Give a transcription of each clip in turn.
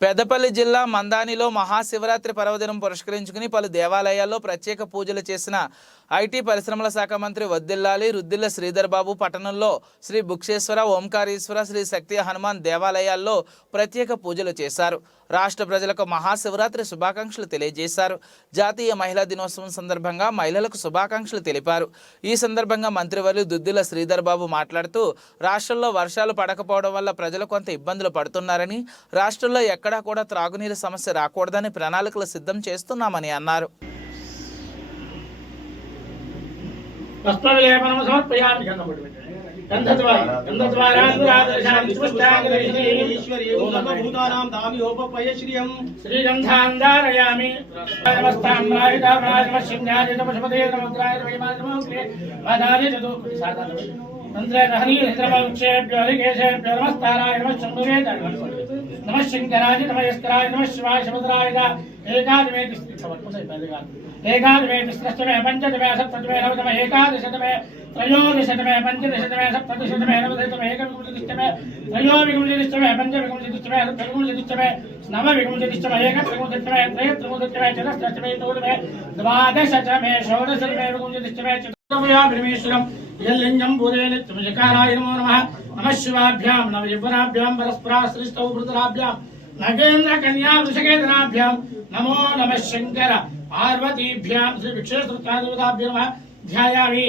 పెదపల్లి జిల్లా మందానిలో మహాశివరాత్రి పర్వదినం పురస్కరించుకుని పలు దేవాలయాల్లో ప్రత్యేక పూజలు చేసిన ఐటీ పరిశ్రమల శాఖ మంత్రి వద్దిల్లాలి రుద్దిల్ల శ్రీధర్ బాబు పట్టణంలో శ్రీ బుక్షేశ్వర ఓంకారేశ్వర శ్రీ శక్తి హనుమాన్ దేవాలయాల్లో ప్రత్యేక పూజలు చేశారు. రాష్ట్ర ప్రజలకు మహాశివరాత్రి శుభాకాంక్షలు తెలియజేశారు. జాతీయ మహిళా దినోత్సవం సందర్భంగా మహిళలకు శుభాకాంక్షలు తెలిపారు. ఈ సందర్భంగా మంత్రివర్యులు దుద్దిల శ్రీధర్ బాబు మాట్లాడుతూ రాష్ట్రంలో వర్షాలు పడకపోవడం వల్ల ప్రజలు కొంత ఇబ్బందులు పడుతున్నారని రాష్ట్రంలో ఎక్కడా కూడా త్రాగునీరు సమస్య రాకూడదని ప్రణాళికలు సిద్ధం చేస్తున్నామని అన్నారు. వస్త్రవిలేపనం సమర్పయామి గంధద్వారా ఈశ్వరి ఓం సర్వభూతానాం దామియోపపయ శ్రియం శ్రీగంధాంధారయామి నమస్తామ్రాయుధారాజమశింగాజితపశుపతే నమగ్రాయ వైమానమోగ్రే వాదాని చతుర్కృతి సాధన తంత్రే దహనీ హృద్రమక్షేభ్యో హరికేశేభ్యో నమస్తారాయ నమ శంభువే నమ శంకరాయ నమ యస్కరాయ నమ శివాయ శముద్రాయ ఏకాదమే ఏకాదమే తిస్రష్టమే పంచదమే సప్తమే నవదమే ఏకాదశతమే त्रयोदशतमे पञ्चदशतमे सप्तदशतमे नवदशतमे एकविंशतिष्टमे त्रयोविंशतिष्टमे पञ्चविंशतिष्टमे सप्तविंशतिष्टमे नवविंशतिष्टमे एकत्रिंशतिष्टमे त्रयत्रिंशतिष्टमे चतुष्टमे चतुर्मे द्वादशतमे षोडशतमे विंशतिष्टमे भूरे नित्यमजकाराय नमो नमः। नमः शिवाभ्यां नवयौवनाभ्यां परस्पराश्रिष्टौ वृतराभ्यां नगेन्द्रकन्या वृषकेतनाभ्यां नमो नमः शङ्कर पार्वतीभ्यां श्रीविक्षेश्वरत्वादेवताभ्यो नमः। ध्यायामि।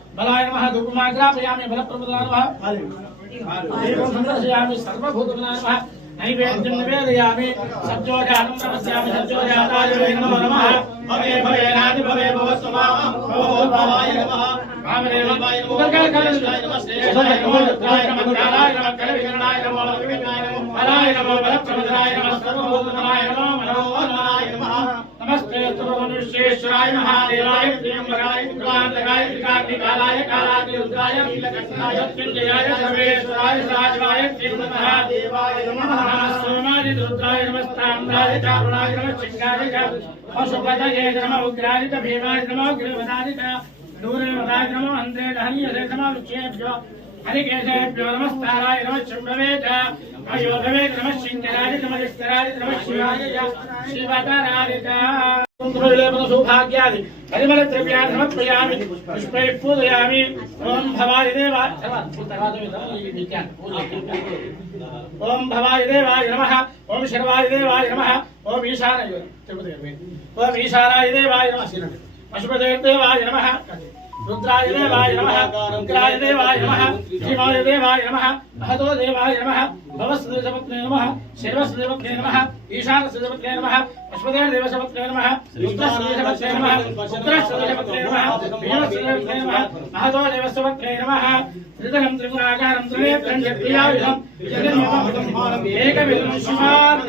బలాయ నమ దుర్గమాగ్రాపయామి బలప్రభుదా నమ సందర్శయామి సర్వభూతమునా నమ నైవేద్యం నివేదయామి సజ్జోజానం నమస్యామి సజ్జోజాతాయ నమో నమః భవే భవే నాది భవే నమః నమః ఉగ్రకాయ నమస్తే నమోదాయ నమః గుణాయ నమః కలవికరణాయ నమః నమః బలాయ నమః नमः सर्वभूतमनाय नमो मनोन्मनाय नमः नमस्ते मनुष्येश्वराय महादेवाय त्र्यंबकाय त्रिकांतकाय त्रिकाग्निकालाय कालाग्नि रुद्राय नीलकंठाय मृत्युंजयाय सर्वेश्वराय साजवाय त्र्यंबकदेवाय नमः नमः सोमाय रुद्राय नमस्ताम्राय चारुणाय नमः चिंगाय च पशुपतये नमः उग्राय च भीमाय नमः गिरिवदाय च दूरवदाय नमः अन्ते धनीय नमः विक्षेभ्यो हरिकेशेभ्यो नमस्ताराय नमः शम्भवे च అయోధవే నమ శంకరాది నమస్కరాది నమ శివాయ శివతరాదితా సౌభాగ్యాది పరిమళ ద్రవ్యాన్ని సమర్పయామి పుష్పై పూజయామి ఓం భవాయ దేవాయ ఓం భవాయ దేవాయ నమ. ఓం శర్వాయ దేవాయ నమ. ఓం ఈశాన తిరుపతి ఓం ఈశానాయ దేవాయ నమ. పశుపతి దేవాయ నమ. रुद्राय देवाय नमः रुद्राय देवाय नमः शिवाय देवाय नमः महतो देवाय नमः भवस्देवपत्ने नमः शिवस्देवपत्ने नमः ईशानस्देवपत्ने नमः पशुपते देवसपत्ने नमः रुद्रस्देवपत्ने नमः रुद्रस्देवपत्ने नमः भीमस्देवपत्ने नमः महतो देवसपत्ने नमः त्रिदलं त्रिगुणाकारं त्रिनेत्रं जप्रियायुधं जगन्मोहनं एकविधं शिवात्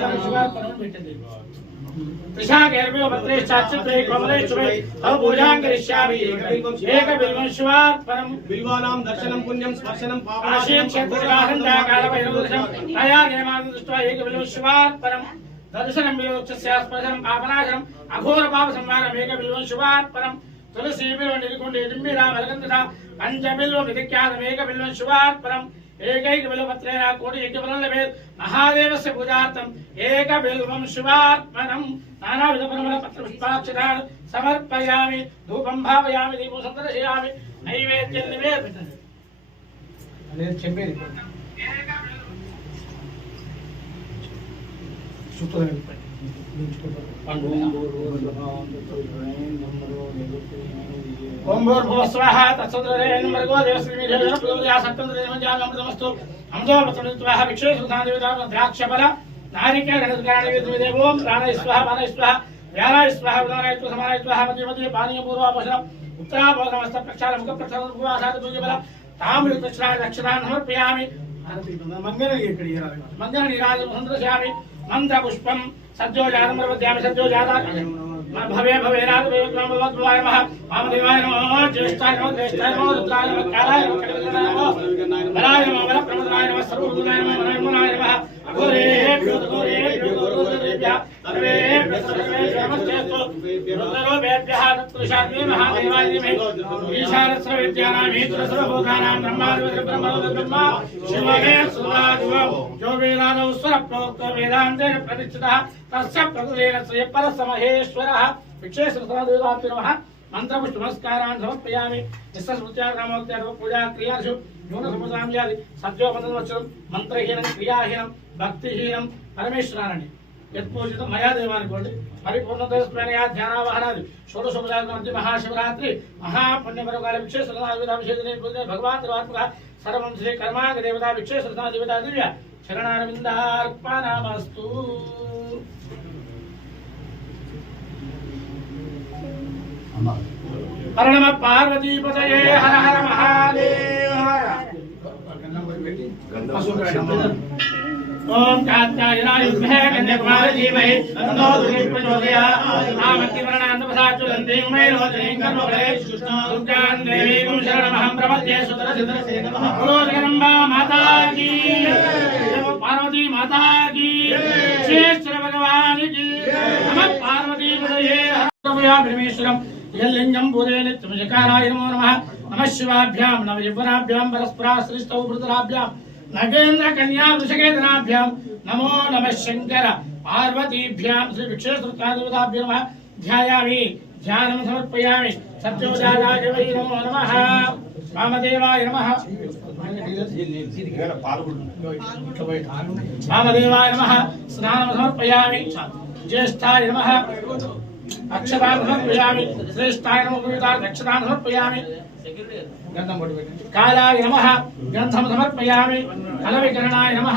त्रिषा गर्भे पत्रे चाचत्रे कमले चुमे तव पूजां करिष्यामि एक बिल्वंश्वात् परं बिल्वानां दर्शनं पुण्यं स्पर्शनं पापं आशयं क्षेत्रकाहं दयाकालभैरवदर्शनं तया नेमानं दृष्ट्वा एक बिल्वंश्वात् परं दर्शनं विलोचस्य स्पर्शनं पापनाशनं अघोरपापसंहारम् एक बिल्वंश्वात् परं तुलसीबिल्व निरुकुण्डे दिम्बिरा वलगन्धसा पञ्चबिल्व विधिख्यातमेक बिल्वंश्वात् परं एकैकबिलपत्रेणाकोटियज्ञफललभेत् महादेवस्य पूजार्थम् एकबिल्वम् शिवात्मनम् नानाविधपरिमलपत्रपुष्पाक्षरान् समर्पयामि धूपम् भावयामि दीपो सन्दर्शयामि नैवेद्यं निवेदनं ूर्वोर्वं नमरो निरुत्तीर्णं భూర్భువ స్వాహ తత్సద్రేన్మర్గో దేవశ్రీమీదేవ ప్రచోదయా సప్తంద్రేమజామృతమస్తు అందో ప్రచోదిత్వాహ విక్షేషుధాదేవతా ద్రాక్షఫల నారికేళ గణస్కారణదేవోం ప్రాణయ స్వాహ పానయ స్వాహ వ్యానాయ స్వాహ ఉదానాయ సమానాయ స్వాహ మధ్య మధ్య పానీయ పూర్వాపసరం ఉత్తరాపోసనమస్త ప్రక్షాళ ముఖ ప్రక్షాళ ఉపవాసాద పూజబల తామిళ దక్షిణాయ దక్షిణాన్ని సమర్పయామి మంగళ నీరాజ సందర్శయామి మంత్రపుష్పం. సజ్జోజాతం ప్రపద్యామి సజ్జోజాత భవే భవేనాథ భగవాయ నమః వామదేవాయ నమో జ్యేష్ఠాయ నమో జ్యేష్ఠాయ నమో రుద్రాయ నమో కాలాయ నమో కటకటాయ నమో బలాయ నమో బల ప్రమదాయ నమో సర్వభూతాయ నమో నమోనాయ నమః అఘోరేభ్యో ఘోరేభ్యో ఘోరేభ్యः సర్వేభ్యः సర్వేభ్యः నమస్తేస్తు రుద్రరూపేభ్యः ఈశానస్ర విద్యానాం ఈశ్వరస్వభూతానాం బ్రహ్మాదిపతి బ్రహ్మ శివమే సురాదివో యో వేదాదౌ ప్రోక్తో వేదాంతేన ప్రతిష్ఠితः తస్య ప్రకృతేన శ్రియ పరసమహేశ్వరः విక్షేశ్వరసమదేవాభ్యో నమః మంత్రపుష్ప నమస్కారాన్ని సమర్పయామి నిస్సృత్యాగ్రామోక్త్యార్థ పూజా క్రియాసు న్యూన సముదామ్యాది మంత్రహీనం క్రియాహీనం భక్తిహీనం పరమేశ్వరానండి యత్పూజితం మయా దేవానుకోండి పరిపూర్ణతయా ధ్యానావహనాది. షోడశోపదార్థి మహాశివరాత్రి. మహాపుణ్యపరకాల విక్షేశ్వరాభిషేకనే భగవాన్ దేవాత్మక సర్వం శ్రీ కర్మాంగ దేవతా విక్షేశ్వర దేవతా దివ్య. చరణారవిందార్పణమస్తు. హర నమ పార్వతీపతయే హర హర మహాదేవ. ఓం కాత్యాయనాయ విద్మహే కన్యాకుమారి ధీమహి తన్నో దుర్గే ప్రచోదయాత్ ఆమత్తివర్ణాన్నపసాచులంతే మే రోదనీం కర్మఫలే దుర్గాన్ దేవీం శరణమహం ప్రపద్యే సుతరసితరసే నమః బోలో జగదంబా మాతా కీ జయ పార్వతీ మాతా కీ శ్రీశ్వర భగవాన్ కీ నమ పార్వతీ పదయే హరమయా పరమేశ్వరం యల్లింగం భూదే నిత్యం జకారాయ నమో నమః నమః శివాభ్యాం నవ యవ్వనాభ్యాం పరస్పరా శ్రీష్టౌ భృతరాభ్యాం నగేంద్ర కన్యా వృషకేతనాభ్యాం నమో నమ శంకర పార్వతీభ్యాం శ్రీ విక్షేశ్వరాదేవతాభ్యో నమ ధ్యాయామి ధ్యానం సమర్పయామి సత్యోజాతాయ వై నమో నమ వామదేవాయ నమ వామదేవాయ నమ స్నానం సమర్పయామి జ్యేష్ఠాయ నమ అక్షతాన్ సమర్పయామి శ్రేష్ఠాయ నమ అక్షతాన్ సమర్పయామి కాలాయ నమ గ్రంథం సమర్పయామి ఫల వికరణాయ నమ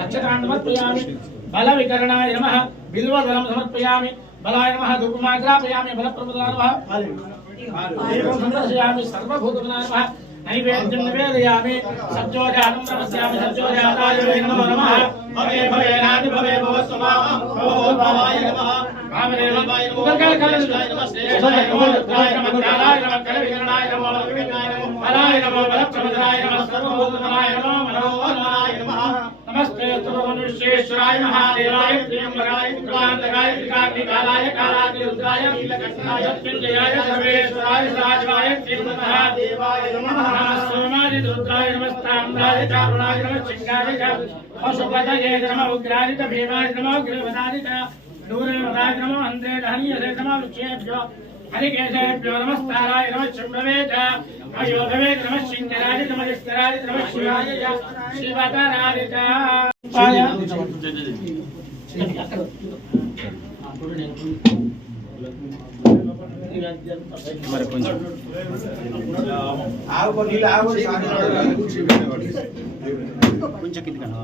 నక్షత్రాన్ని సమర్పయామి బల వికరణాయ నమ బిల్వదలం సమర్పయామి బలాయ నమ ధూపమాగ్రాపయామి బలప్రముదాయ నమ దీపం సందర్శయామి సర్వభూతముదాయ నమ నైవేద్యం నివేదయామి సజ్జోజానం నమస్యామి సజ్జోజాతాయ వై నమో నమః భవే భవే రాజ భవే భవస్వ మామం భవో భవాయ నమః రామదేవ ఉపకర కలయ నమస్తే సర్వభూతాయ నమః కాలాయ నమః కల వికరణాయ నమః బలాయ నమః బలప్రముదాయ నమః సర్వభూతముదాయ నమః మనోహరాయ నమః నమస్తే సర్వమనుష్యేశ్వరాయ మహాదేవాయ త్రియంబరాయ త్రికాంతకాయ త్రికాగ్నికాలాయ కాలాగ్ని రుద్రాయ నీలకంఠాయ మృత్యుంజయాయ సర్వేశ్వరాయ సదాశివాయ శ్రీమహాదేవాయ నమః నమః సోమాయ రుద్రాయ నమస్తాంబాయ చారుణాయ నమః శృంగాయ చ పశుపతయే నమః ఉగ్రాయ చ భీమాయ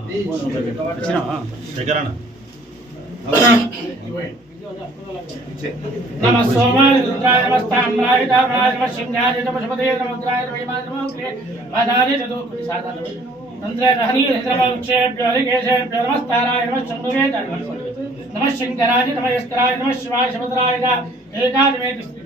నమః ఉగ్రవదాయ చ దూరవదాయ నమః అందే ధనియసే నమః విక్షేభ్యో హరికేశేభ్యో నమస్తారాయ నమః శంభవే చ అయోధవే నమః శంకరాయ నమః విస్తరాయ నమః శివాయ చ శివతరాయ చ నమ సోమాయ రుద్రాయ నమస్తామ్రాయ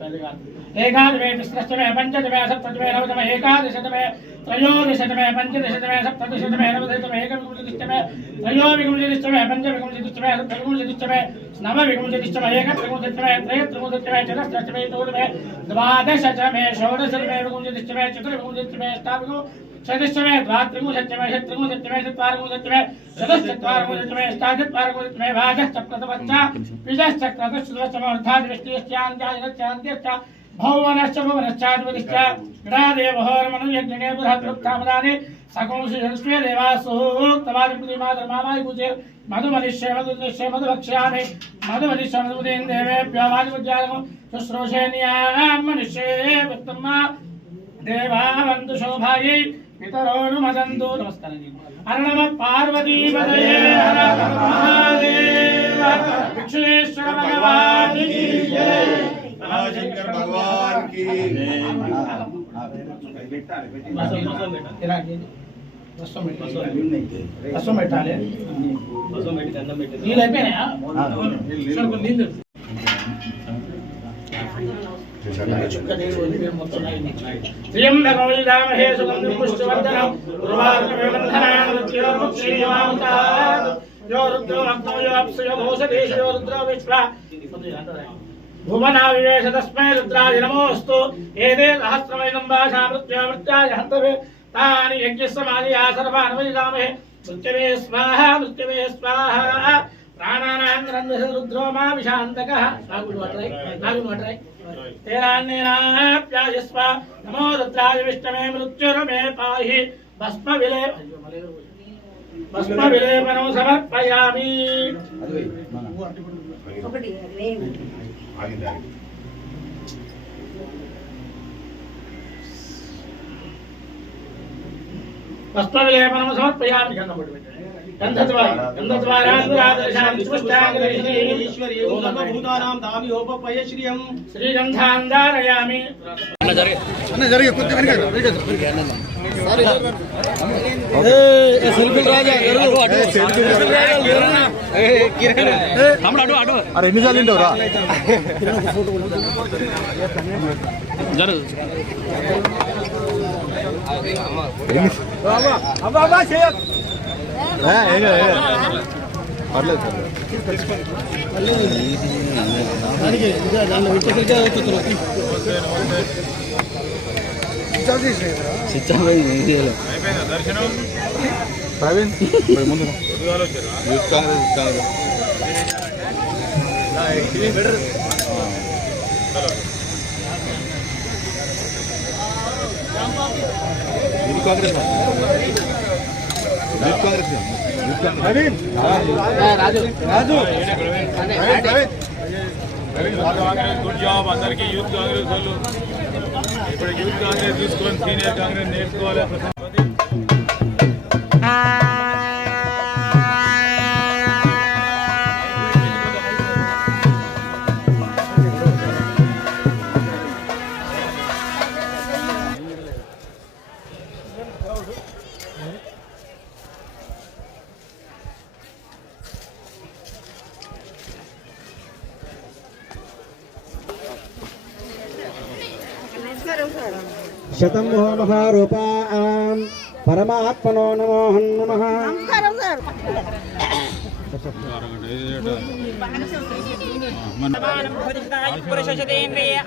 దామరాయ నమ శింగాయ నమ శపదే నమ ఉగ్రాయ నమ హిమాయ నమ ఉగ్రే एकादशमे तिस्रष्टमे पञ्चदशमे सप्तमे नवतमे एकादशतमे त्रयोदशतमे पञ्चदशतमे सप्तदशतमे नवदशतमे एकविंशतिष्टमे त्रयोविंशतिष्टमे पञ्चविंशतिष्टमे सप्तविंशतिष्टमे नवविंशतिष्टमे एकत्रिंशत्तमे त्रयत्रिंशत्तमे चतुस्रष्टमे चतुर्मे द्वादशतमे षोडशतमे विंशतिष्टमे चतुर्विंशतिष्टमे अष्टाविंशतिष्टमे षष्टमे द्वात्रिंशत्तमे षट्त्रिंशत्तमे चत्वारिंशत्तमे षडश्चत्वारिंशत्तमे अष्टाचत्वारिंशत्तमे भाजश्च प्रथमश्च हम्म, हम्म, हम्म। द्विजश्च क्रतश्च दशमोऽर्धाद्विष्टिश्चान्त्यादिनश्चान्त्यश्च भौवनश्च भुवनश्चाद्वदिश्च गणा देवहरमनुयज्ञे बृहद्वृत्तामदाने सकंसुषे देवासोक्तवादिमाधर्मामायुजे मधुमलिष्ये मधुदृश्ये मधुभक्ष्यामि नमस्कार अर्णव पार्वतीपदये हर महादेव विक्षुरेश्वर మధుమనిష్య భగవాన్ శంకర్ భగవాన్ రసం పెట్టాలి నీళ్ళు అయిపోయినాయా పుష్టివర్ధనం యో రుద్రో యో అప్సయో యో రుద్రో విశ్వ వివేశ తస్మై రుద్రాయ నమోస్తు ఏదే సహస్రమైనం భాషా మృత్యా మృత్యాయ హంతవే తాని యజ్ఞస్సమాదియా సర్వాన్వయజామహే మృత్యవే స్వాహ మృత్యవే స్వాహ ప్రాణానాం గ్రంథ రుద్రో మా విశాంతక నాగుడు వట్రై నాగుడు వట్రై తేనాన్నేనాప్యాయస్వ నమో రుద్రాయ విష్ణవే మృత్యురమే పాహి భస్మ విలే విలేపనం సమర్పయామి ఒకటి వేయండి భస్మ విలేపనం సమర్పయామి గంధం పట్టు పెట్టండి. గంధద్వారా గంధద్వారాంధ్రాదర్శాంతి పుష్టాంగదర్శిని అరే ఎన్నిసార్లు తింటావురా పర్లేదు పర్లేదు ప్రవీణ్ పోయి ముందు youth Congress Congress Raju Raju Praveen Praveen good job అందరికీ యూత్ కాంగ్రెస్ వాళ్ళు ఇప్పుడు యూత్ కాంగ్రెస్ తీసుకొని సీనియర్ కాంగ్రెస్ నేర్చుకోవాలి. శతం మహారూపాం. పరమాత్మనో నమో నమః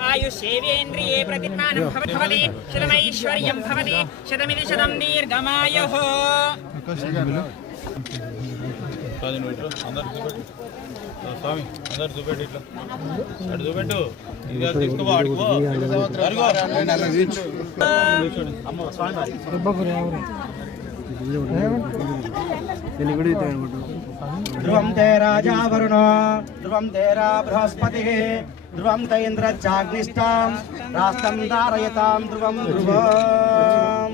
ఆయుష్యేవేంద్రియే ప్రతిజ్ఞానం భవతి శతమైశ్వర్యం భవతి శతమిది శతం దీర్ఘమాయుః. స్వామి అందరు చూపెట్టు ఇట్లా. అటు చూపెట్టు. తీసుకో అడుగు ధ్రువం తే రాజా వరుణో ధ్రువం తేరా బృహస్పతి ధ్రువం తైంద్రచాగ్నిష్టాం రాష్ట్రం ధారయతాం ధ్రువం ధ్రువం.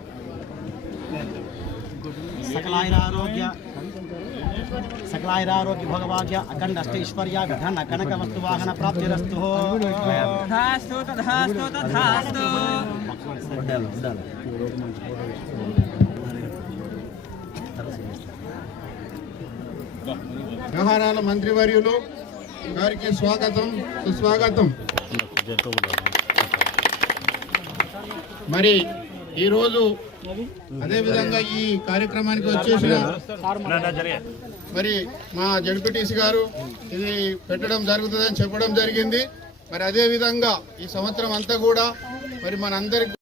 సకలాయురారోగ్య సకలాయురారోగ్య భోగభాగ్య అఖండ అష్టైశ్వర్య విధన కనక వస్తు వాహన ప్రాప్తిరస్తు వ్యవహారాల మంత్రివర్యులు గారికి స్వాగతం సుస్వాగతం. మరి ఈరోజు అదేవిధంగా ఈ కార్యక్రమానికి వచ్చేసిన మరి మా జడ్పీటీసీ గారు ఇది పెట్టడం జరుగుతుందని చెప్పడం జరిగింది. మరి అదే విధంగా ఈ సంవత్సరం అంతా కూడా మరి మనందరికి